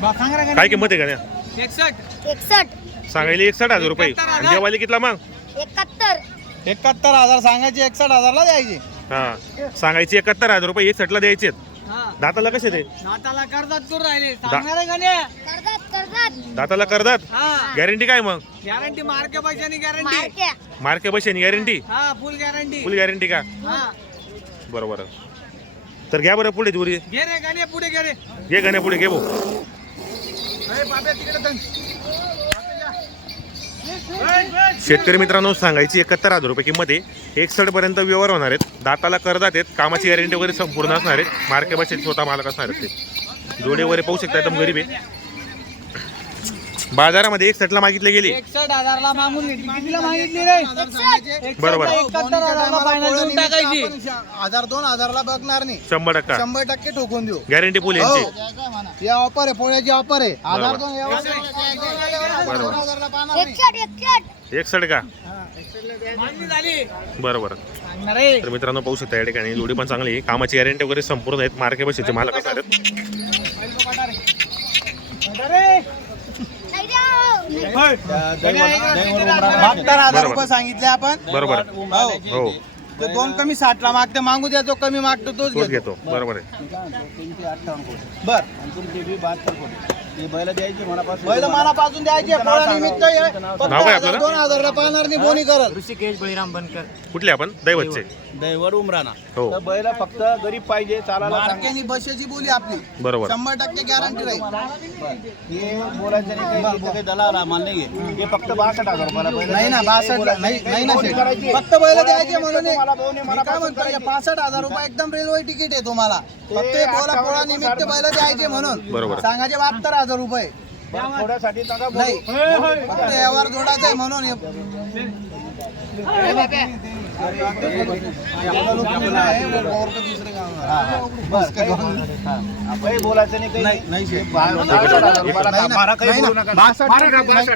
काय किंमत आहे गाण्या? सांगायला एकसठ हजार रुपये. आणि देवाली कितला मग? एकाहत्तर. एकाहत्तर हजार सांगायचे एकसष्ट हजारला द्यायचे. हा. सांगायची एकाहत्तर हजार रुपये एकसठला द्यायचे हा. दाताला कसे ते? नाताला कर्जात करून राहिले. सांगणारे गाणे कर्जात कर्जात. दाताला करतात हा. गॅरंटी काय मग? गॅरंटी मार्के पैशानी गॅरंटी मारक्या मार्के. बसेन गॅरंटी हा फुल गॅरंटी फुल गॅरंटी का? हा. बरोबर. तर घ्या बरं पुढे दुरी घे रे गाणे पुढे घे रे. घे गाण्या पुढे घे भाऊ. शेतकरी मित्रांनो सांगायची एकाहत्तर हजार रुपये किंमत आहे. एकसठ पर्यंत व्यवहार होणार आहेत. दाताला करदात आहेत कामाची गॅरंटी वगैरे संपूर्ण असणार आहेत. मार्केट बसेट स्वतः मालक असणार आहेत ते. जोडे वगैरे पाहू शकता एकदम गरीब आहे. बाजारामध्ये एकसठला मागितले गेले. एकसष्ट हजारला मागून घेतली. कितीला मागितली रे? बरोबर. एकाहत्तर हजारला फायनल देऊन टाकायची आपण श- हजार दोन हजारला बघणार नाही. शंभर टक्का. शंभर टक्के ठोकून देऊ. गॅरंटी फुल हो. या ऑफर आहे पोळ्याची ऑफर आहे. हजार बरोबर. दोन या बरोबर. दोन हजारला पाहणार नाही. एकसष्ट एकसष्ट एकसठ का? बरोबर. सांगणार रे तर मित्रांनो पाहू शकता या ठिकाणी. जोडी पण चांगली आहे. कामाची गॅरंटी वगैरे संपूर्ण आहेत. मार्के बसेचे मालक असणार आहेत नाही बहात्तर हजार. रुपये सांगितले आपण. बरोबर हो. हो. ते दोन कमी साठला मागते. मागू द्या जो कमी मागतो तोच तोच घेतो. घेतो. बरोबर आहे. बर. बैल मनापासून द्यायचे पोळा निमित्त आहे. फक्त नाव काय हजार आपल्याला? दोन हजारला पाहणार नाही बोनी करल. ऋषिकेश बळीराम बनकर. कुठले आपण? दैवतचे. दैवर उमराना. हो. तर बैल फक्त गरीब पाहिजे चालायला चांगलं. मार्केनी बसेची बोली आपली. बरोबर. शंभर टक्के गॅरंटी राहील. हे बोलायचं नाही काही दलाल आम्हाला नाही आहे. हे फक्त बासष्ट हजार रुपयाला बैल नाही ना बासष्ट नाही नाही ना शेठ. फक्त बैल द्यायचे म्हणून हे- मी काय म्हणतो हे पासष्ट हजार रुपये एकदम रेल्वे तिकीट आहे तुम्हाला. फक्त हे बोला पोळा निमित्त बैल द्यायचे म्हणून. बरोबर. सांगायचे बहात्तर हजार रुपये. बोलू. नाही फक्त व्यवहार जोडायचा आहे म्हणून.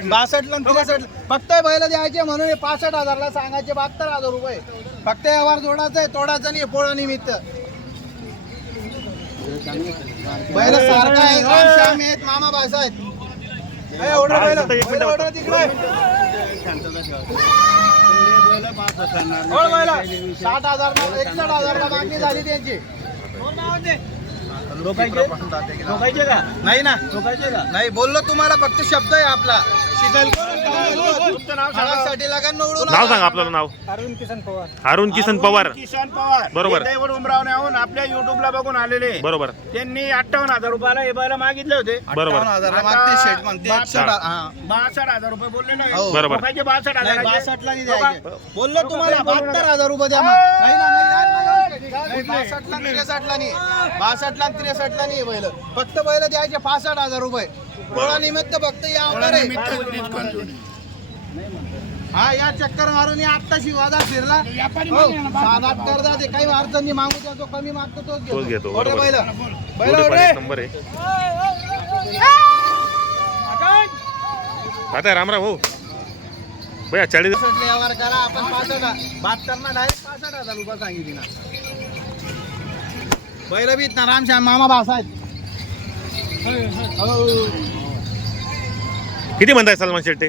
बासष्ट हजार. फक्त बैल द्यायचे म्हणून पासष्ट हजारला सांगायचे बहात्तर हजार रुपये. फक्त व्यवहार जोडायचा आहे तोडायचा नाही पोळा निमित्त. बैल सारखा आहे. रामश्याम आहेत मामा भाषा आहेत. ए, ओढा बैल. बैल ओढा तिकडे. साठ हजार मागणी झाली त्यांची. नाही ना. नाही बोललो तुम्हाला फक्त शब्द आहे आपला. नाव सांगा. साठी लागन निवडून नाव सांगा आपलं नाव. अरुण किसन पवार. अरुण किसन पवार. किशन पवार. बरोबर. हे दैवड उमरावण्याहून आपल्या युट्यूबला बघून आलेले. बरोबर. त्यांनी अठ्ठावन्न हजार रुपयाला हे बैल मागितले होते. बरोबर. बासष्ट. हा. बासष्ट हजार रुपये बोललेलो आहे. हो. बरोबर. बासष्ट हजार बासष्टला नाही द्यायचे. बोललो तुम्हाला बहात्तर हजार रुपये द्या ना बासष्टला त्रेसष्टला नाही. बासष्टला त्रेसष्टला नाही बैल. फक्त बैल द्यायचे पासष्ट हजार रुपये. पोळा निमित्त फक्त या आहे. हा या चक्कर मारून या आत्ता शिवादा फिरला. हो, साधात करदा ते काही अडचण नाही मागू द्या जो कमी मागतो तोच घेतो. बैल. बैल. नंबर आहे. आता रामराव हो. भैया चाळीस व्यवहार करा आपण पासष्ट बहात्तर ना डायरेक्ट पासष्ट हजार रुपये सांगितली ना. बैल बीत ना रामश्याम मामा भासा आहेत हो. किती म्हणताय सलमान शेट्टे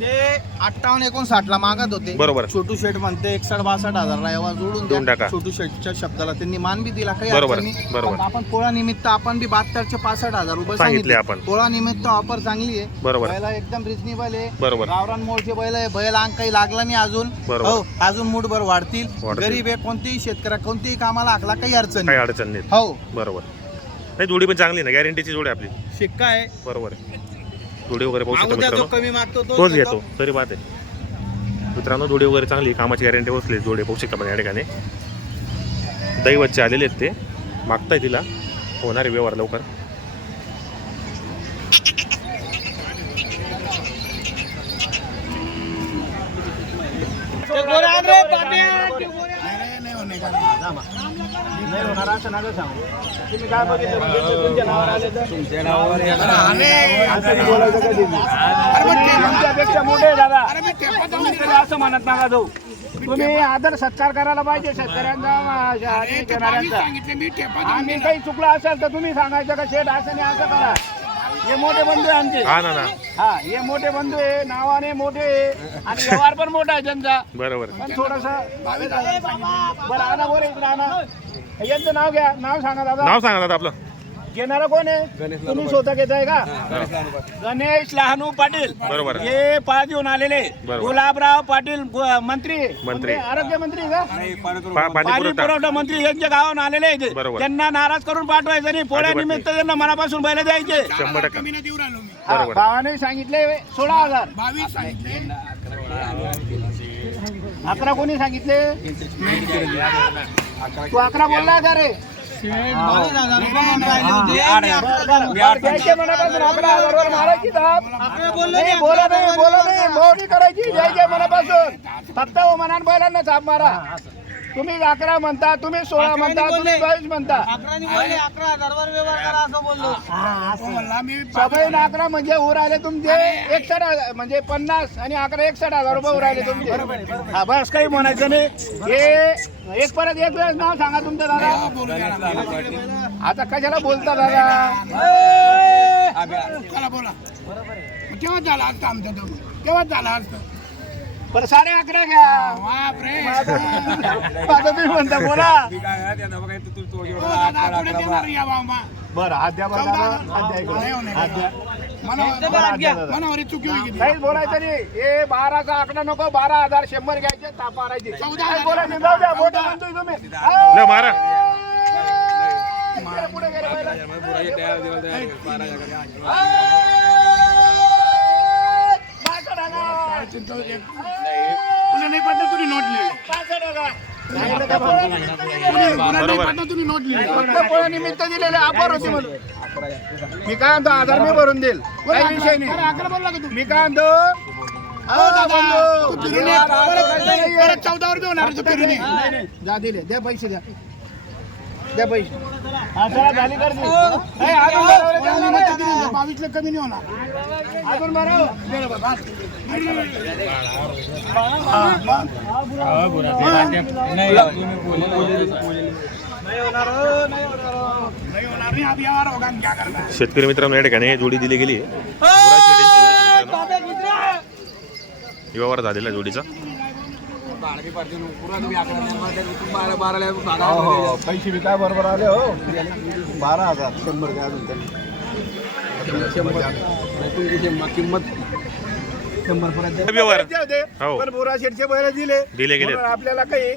ते अठ्ठावन्न एकोणसाठ ला मागत होते बरोबर. छोटू शेठ म्हणते एकसठ बासष्ट हजारला व्यवहार जोडून देऊन द्या टाका. छोटू शेठच्या शब्दाला त्यांनी मान बी दिला काही बरोबर, अडचण नाही. बरोबर. पण आपण पोळा निमित्त आपण बी बहात्तरचे पासष्ट हजार रुपये सांगितले आपण. पोळा निमित्त ऑफर चांगली आहे बरोबर. बैला एकदम रिजनेबल आहे बरोबर. गावरान मोडचे बैल आहे बैल अंग काही लागला नाही अजून बरोबर. हो अजून मुठभर वाढतील वाढतील. गरीब आहे कोणतेही शेतकऱ्या कोणतेही कामाला आखला काही अडचण काही नाही अडचण नाही हो बरोबर नाही जोडी पण चांगली ना गॅरंटीची जोडी आपली शिक्का आहे बरोबर आहे जोडी वगैरे पाहू शकता मित्रांनो कमी मागतो तोच घेतो तरी बात आहे मित्रांनो जोडी वगैरे चांगली कामाची गॅरंटी बसली जोडी पाहू शकता पण या ठिकाणी दैवतचे आलेले आहेत ते मागताय तिला होणार आहे व्यवहार लवकर नाही होणार असं नका सांगू. तुम्ही काय बघितलं? म्हणजे तुमच्या नावावर आले तर? तुमच्या नावावर असं बोलायचं कधी नाही. तुमच्यापेक्षा मोठे आहे दादा. तुम्ही असं म्हणत नका जाऊ. तुम्ही आदर सत्कार करायला पाहिजे शेतकऱ्यांचा आम्ही काही चुकलं असेल तर तुम्ही सांगायचं का शेठ असं नाही असं करा. हे मोठे बंधू आहे आमचे. हा ना ना. हा हे मोठे बंधू आहे नावाने मोठे आहे आणि व्यवहार पण मोठा आहे त्यांचा. बरोबर. पण थोडस बरं आणा बोल इकडे आणा यांचं नाव घ्या नाव सांगा दादा. नाव सांगा दादा आपलं. घेणारा कोण आहे? तुम्ही स्वतः घेताय का? गणेश लहानू पाटील. बरोबर. हे पाच येऊन आलेले. बरोबर. गुलाबराव पाटील गु- मंत्री. मंत्री. आरोग्य मंत्री का? पा- पाणी पाणी पुरवठा पुरवठा मंत्री यांच्या गावात आलेले आहेत. बरोबर. त्यांना नाराज करून पाठवायचं नाही. पोळ्या अजिबात निमित्त त्यांना मनापासून बैल द्यायचे. शंभर टक्के. हा, बरोबर. भावाने सांगितले सोळा हजार. अकरा कोणी सांगितले? तू अकरा बोलला का रे? मनापासून अकरा मारायची बोलले नाही, बोला नाही बोला नाही. मोठी करायची. द्यायचे मनापासून. फक्त हो मनान बैलांना छाप मारा. तुम्ही अकरा म्हणता तुम्ही सोळा म्हणता तुम्ही बावीस म्हणता. बोलले अकरा हजारवर व्यवहार करा असं बोललो. सबाईन अकरा म्हणजे ऊर आले तुमचे एकसठ हजार म्हणजे पन्नास आणि अकरा एकसठ हजार रुपये ऊर आले तुमचे. हा बस काही म्हणायचं नाही. हे एक परत एक वेळेस नाव सांगा तुमचं दादा. आता कशाला बोलता दादा? केव्हा झाला असतं आमचं तो? केव्हा झाला असतं पण साडे अकरा घ्या माझं तुम्ही म्हणता बोला. बरं हात द्या बरं हात द्या इकडे. हात द्या मनावर- बरं, हात द्या दादा. मनावर चुकी होई किती. काहीच बोलायचं नाही. हे बाराचा आकडा नको बारा हजार शंभर घ्यायचे ताप मारायचे. चौदा काही हजार. बोलायचं जाऊ द्या मोठं म्हणतोय तुम्ही. ल मारा. इकडे पुढे गेले तुम्ही नोट लिहिली. फक्त पोळ्यानिमित्त दिलेले ऑफर होती म्हणून मी काय म्हणतो आधार मी भरून देईल. काही विषय नाही. मी काय म्हणतो चौदावर. नाही, नाही. जा दिले. द्या पैसे द्या. द्या पैसे. हा? बावीसला कमी नाही होणार. अजून शेतकरी मित्रांनो या ठिकाणी जोडी दिली गेली आहे. गुराची जोडी दिली मित्रांनो. व्यवहार झालेला आहे जोडीचा. पैसे बी काय बरोबर आले हो. बारा हजार शंभर काय अजून त्यांनी किंमत. शंभर पर्यंत. व्यवहार. द्यायचे होते, हो. पण बोरा बैल दिले. दिले गेले. आपल्याला काही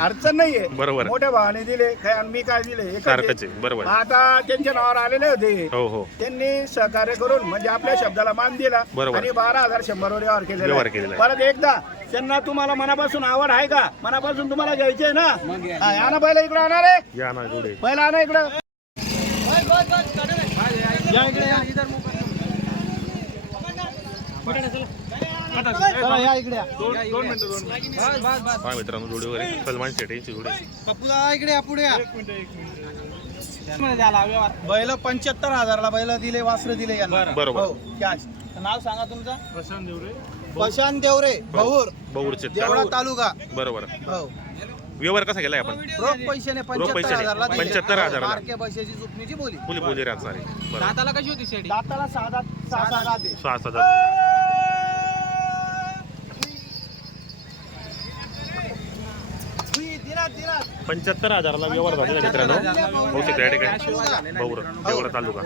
अडचण नाहीये. बरोबर. मोठ्या भावाने दिले काय आणि मी काय दिले एकच सारखंच आहे. आहे बरोबर. आता त्यांच्या नावावर आलेले होते. हो हो. त्यांनी सहकार्य करून म्हणजे आपल्या शब्दाला मान दिला. बरोबर. आणि बारा हजार शंभर वर व्यवहार केलेला. व्यवहार आहे. केलेला. आहे. परत एकदा त्यांना तुम्हाला मनापासून आवड आहे का? मनापासून तुम्हाला घ्यायचे ना? हा, या ना पहिला इकडे आणा रे. या ना जोडी. पहिला आणा इकडं चला या इकडे या. हा मित्रांनो जोडी वगैरे सलमान शेट यांची जोडी. पप्पू दादा इकडे या पुढे बैल पंच्याहत्तर हजारला बैल दिले वासर दिले यांना. बरोबर. हो कॅश नाव सांगा तुमचं? प्रशांत देवरे. बहुर. बहुरचे देवळा तालुका. बरोबर. हो. व्यवहार कसा केलाय आपण? रोख पैशाने पंच्याहत्तर पैशाने. हजारला दिले. 75,000 ला. बारक्या पैशाची चुकणीची बोली. फुली बोली राहणार. दाताला कशी होती शेडी? दाताला सहा सहा सहा. सहा हजार पंच्याहत्तर हजाराला व्यवहार झालेला आहे मित्रांनो. बहुतेक या ठिकाणी. बहुर देवळा तालुका.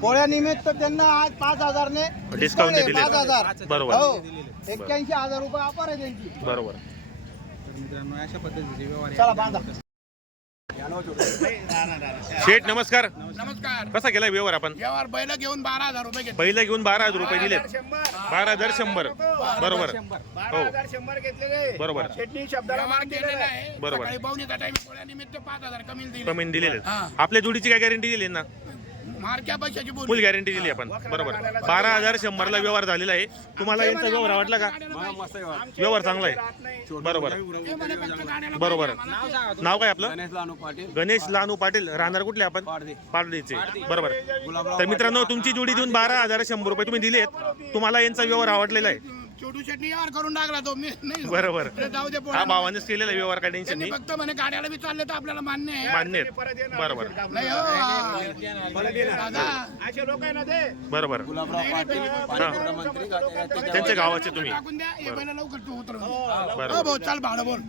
पोळ्यानिमित्त त्यांना आज पाच हजारने आहे, दिले. पाच हजार. बरोबर. हो. एक्क्याऐंशी हजार रुपये ऑफर आहे त्यांची. बरोबर. चला बांधा. शेठ नमस्कार. नमस्कार. कसा केलाय व्यवहार आपण? बैल घेऊन बारा हजार रुपये घेतले. पहिला घेऊन बारा हजार रुपये दिलेत. शंभर. बारा हजार शंभर. बरोबर. बारा हो. शंभर घेतलेले बरोबर. शेटणी शब्दाला व्यवहार मान केलेला दिलेला आहे. आहे बरोबर. सकाळी टाइम पाच हजार कमी दिले. दिलेले हा. आपल्या जोडीची काय गॅरंटी दिली ना? मारक्या पैशाची बोली? फुल गॅरंटी दिली आपण. बरोबर. बारा हजार शंभरला व्यवहार झालेला आहे. तुम्हाला यांचा व्यवहार आवडला का? व्यवहार चांगला आहे. बरोबर. ते म्हणे फक्त गाड्याला बरोबर. नाव काय आपलं? गणेश लानू पाटील. राहणार कुठले आपण? पारडीचे बरोबर. तर मित्रांनो तुमची जोडी देऊन बारा हजार शंभर रुपये तुम्ही दिलेत. तुम्हाला यांचा व्यवहार आवडलेला आहे. छोटू शेटणी यार करून टाकला तो. मी नाही बरोबर. जाऊ दे हा पोरांना. भावानेच केलेला व्यवहार काय टेन्शन त्यांनी. नाही फक्त म्हणे गाड्याला बी चालले तर आपल्याला मान्य आहे. मान्य. बरोबर. नाही हो. हा. दादा. असे लोक आहे ना ते. बरोबर. हा. त्यांच्या गावाचे तुम्ही. टाकून द्या. हे लवकर तू उतर बरोबर. हो भाऊ चाल भाडं बोल.